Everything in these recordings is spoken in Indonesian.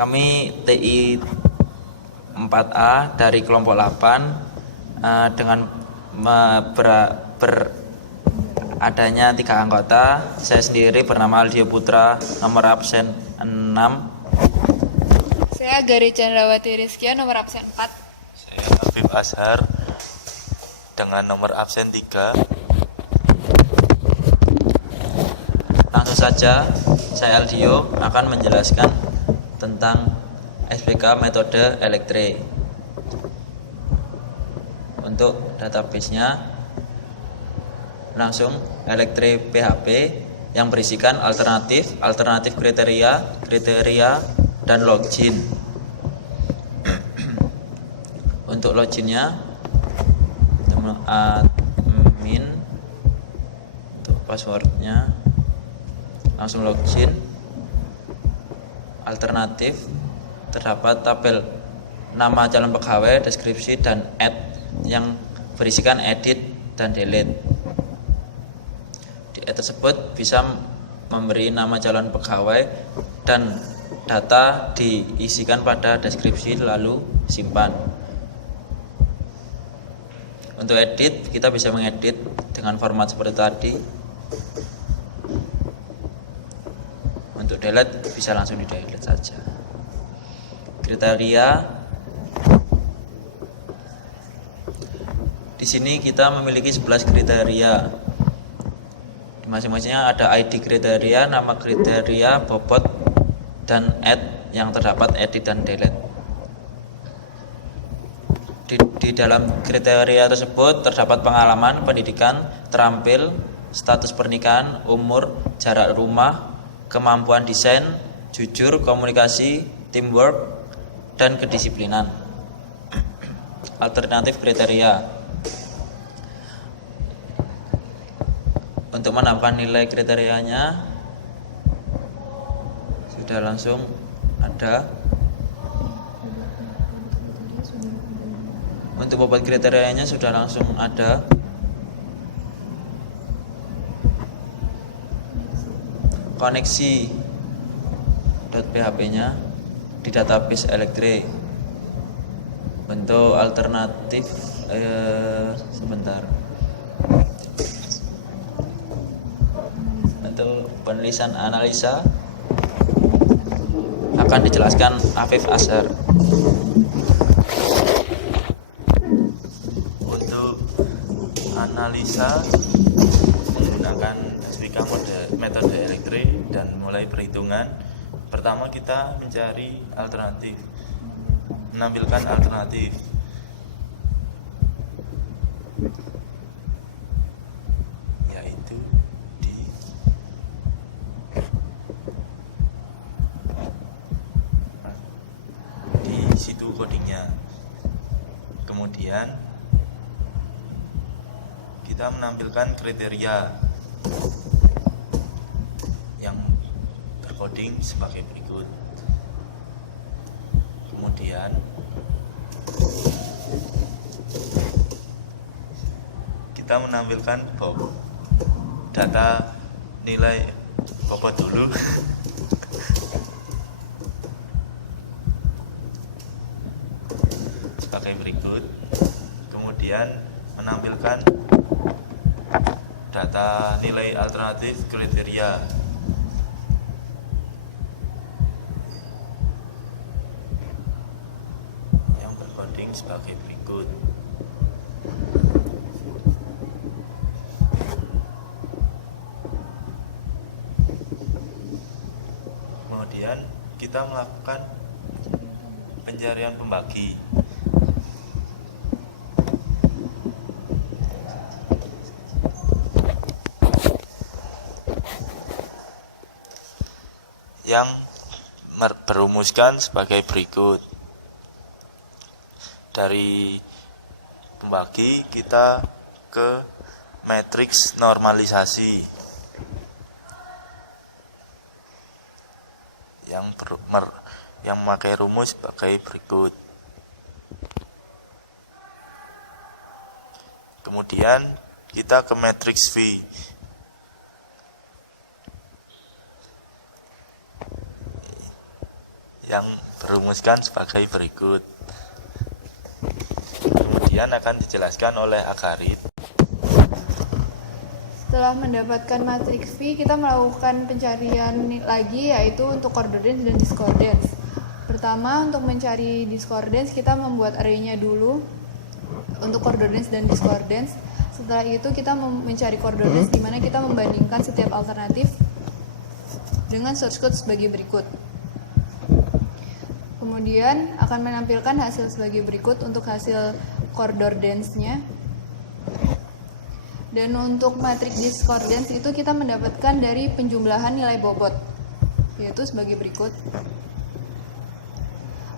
Kami TI 4A dari kelompok 8 dengan adanya 3 anggota. Saya sendiri bernama Aldio Putra, nomor absen 6. Saya Gari Chandrawati Rizkia, nomor absen 4. Saya Afif Azhar dengan nomor absen 3. Langsung saja, saya Aldio akan menjelaskan tentang SPK metode Elektre. Untuk database-nya, langsung Elektre PHP yang berisikan alternatif kriteria, dan login. Untuk loginnya, admin, untuk passwordnya, langsung login. Alternatif, terdapat tabel nama calon pegawai, deskripsi, dan add yang berisikan edit dan delete. Di add tersebut bisa memberi nama calon pegawai dan data diisikan pada deskripsi lalu simpan. Untuk edit, kita bisa mengedit dengan format seperti tadi. Untuk delete, bisa langsung di delete saja. Kriteria, di sini kita memiliki 11 kriteria. Di masing-masingnya ada ID kriteria, nama kriteria, bobot, dan add yang terdapat edit dan delete. Di dalam kriteria tersebut terdapat pengalaman, pendidikan, terampil, status pernikahan, umur, jarak rumah, kemampuan desain, jujur, komunikasi, teamwork, dan kedisiplinan. Alternatif kriteria. Untuk menambahkan nilai kriterianya sudah langsung ada. Untuk bobot kriterianya sudah langsung ada. Koneksi .php-nya di database Elektre. Bentuk alternatif sebentar. Untuk penulisan analisa akan dijelaskan Afif Azhar. Untuk analisa menggunakan SPK metode Elektre dan mulai perhitungan. Pertama kita mencari alternatif, menampilkan alternatif. Yaitu di situ codingnya. Kemudian kita menampilkan kriteria yang tercoding sebagai berikut. Kemudian kita menampilkan data nilai bobot dulu. Sebagai berikut. Kemudian menampilkan data nilai alternatif kriteria yang bercoding sebagai berikut. Kemudian kita melakukan pencarian pembagi. Yang berumuskan sebagai berikut. Dari pembagi kita ke matriks normalisasi yang memakai rumus sebagai berikut. Kemudian kita ke matriks V. yang berumuskan sebagai berikut. Kemudian akan dijelaskan oleh Agarit. Setelah mendapatkan matriks V, kita melakukan pencarian lagi, yaitu untuk concordance dan discordance. Pertama, untuk mencari discordance, kita membuat arraynya dulu untuk concordance dan discordance. Setelah itu kita mencari concordance, di mana kita membandingkan setiap alternatif dengan source code sebagai berikut. Kemudian akan menampilkan hasil sebagai berikut untuk hasil concordance-nya. Dan untuk matriks discordance itu kita mendapatkan dari penjumlahan nilai bobot, yaitu sebagai berikut.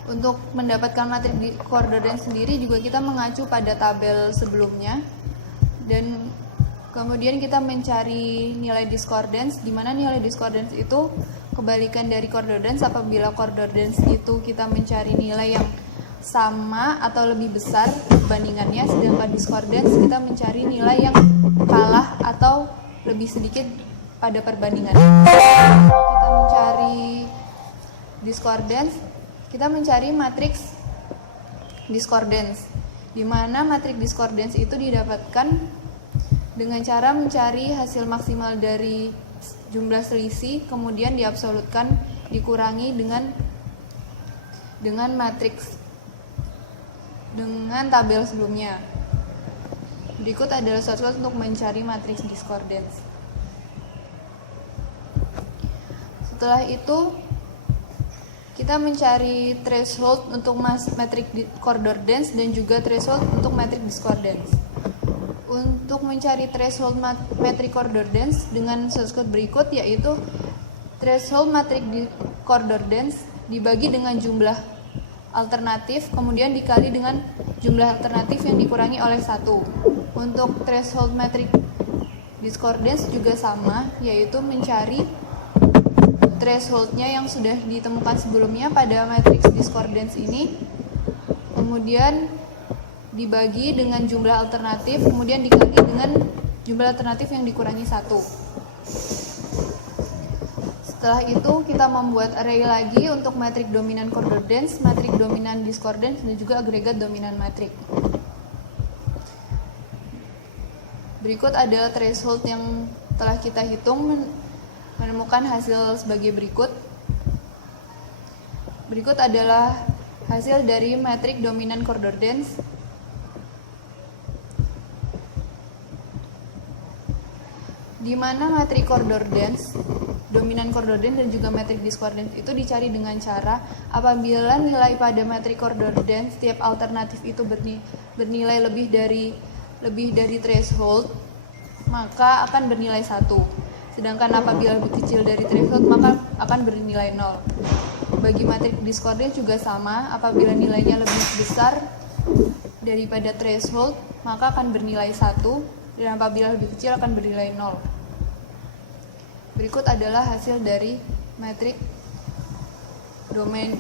Untuk mendapatkan matriks discordance sendiri juga kita mengacu pada tabel sebelumnya. Dan kemudian kita mencari nilai discordance, di mana nilai discordance itu kebalikan dari concordance. Apabila concordance itu kita mencari nilai yang sama atau lebih besar perbandingannya, sedangkan discordance kita mencari nilai yang kalah atau lebih sedikit pada perbandingan. Kita mencari discordance, kita mencari matriks discordance, di mana matriks discordance itu didapatkan dengan cara mencari hasil maksimal dari jumlah selisih, kemudian diabsolutkan dikurangi dengan matriks dengan tabel sebelumnya. Berikut adalah shortcut untuk mencari matriks discordance. Setelah itu kita mencari threshold untuk matriks concordance dan juga threshold untuk matriks discordance. Untuk mencari threshold matriks concordance dengan shortcut berikut, yaitu threshold matriks concordance dibagi dengan jumlah alternatif, kemudian dikali dengan jumlah alternatif yang dikurangi oleh 1. Untuk threshold matriks discordance juga sama, yaitu mencari thresholdnya yang sudah ditemukan sebelumnya pada matriks discordance ini, kemudian dibagi dengan jumlah alternatif, kemudian dikali dengan jumlah alternatif yang dikurangi 1. Setelah itu kita membuat array lagi untuk matriks dominan concordance, matriks dominan discordance, dan juga agregat dominan matriks. Berikut adalah threshold yang telah kita hitung, menemukan hasil sebagai berikut. Berikut adalah hasil dari matriks dominan concordance. Di mana matriks concordance, dominan concordance dan juga matriks discordance itu dicari dengan cara apabila nilai pada matriks concordance setiap alternatif itu bernilai lebih dari threshold, maka akan bernilai 1. Sedangkan apabila lebih kecil dari threshold, maka akan bernilai 0. Bagi matriks discordance juga sama, apabila nilainya lebih besar daripada threshold, maka akan bernilai 1, dan apabila lebih kecil akan bernilai 0. Berikut adalah hasil dari matriks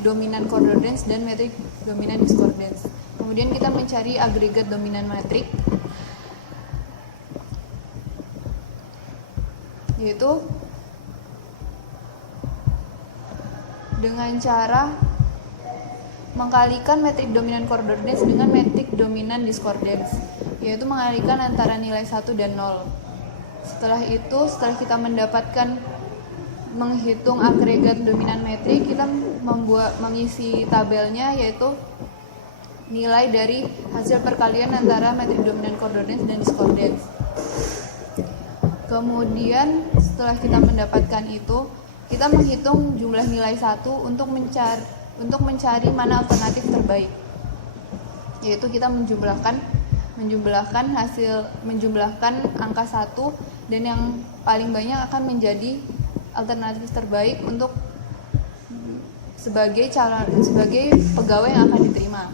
dominan concordance dan matriks dominan discordance. Kemudian kita mencari agregat dominan matriks, yaitu dengan cara mengkalikan matriks dominan concordance dengan matriks dominan discordance, yaitu mengalikan antara nilai 1 dan 0. Setelah itu, setelah kita menghitung agregat dominan metrik, kita mengisi tabelnya, yaitu nilai dari hasil perkalian antara matriks dominan concordance dan discordance. Kemudian setelah kita mendapatkan itu, kita menghitung jumlah nilai 1 untuk mencari mana alternatif terbaik, yaitu kita menjumlahkan angka 1, dan yang paling banyak akan menjadi alternatif terbaik untuk sebagai pegawai yang akan diterima.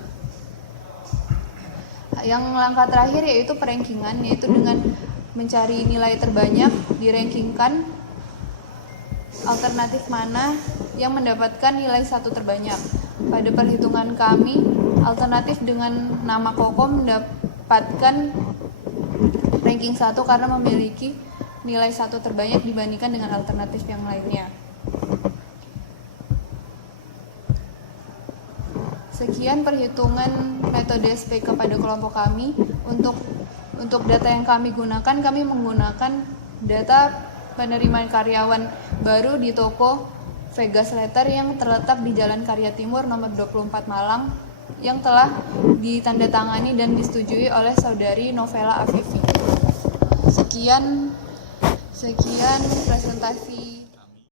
Yang langkah terakhir yaitu perankingan, yaitu dengan mencari nilai terbanyak, dirankingkan alternatif mana yang mendapatkan nilai 1 terbanyak. Pada perhitungan kami, alternatif dengan nama Koko mendapatkan ranking 1 karena memiliki nilai 1 terbanyak dibandingkan dengan alternatif yang lainnya. Sekian perhitungan metode SPK pada kelompok kami. Untuk data yang kami gunakan, kami menggunakan data penerimaan karyawan baru di toko Vegas Letter yang terletak di Jalan Karya Timur nomor 24 Malang, yang telah ditandatangani dan disetujui oleh saudari Novela Afifi. Sekian presentasi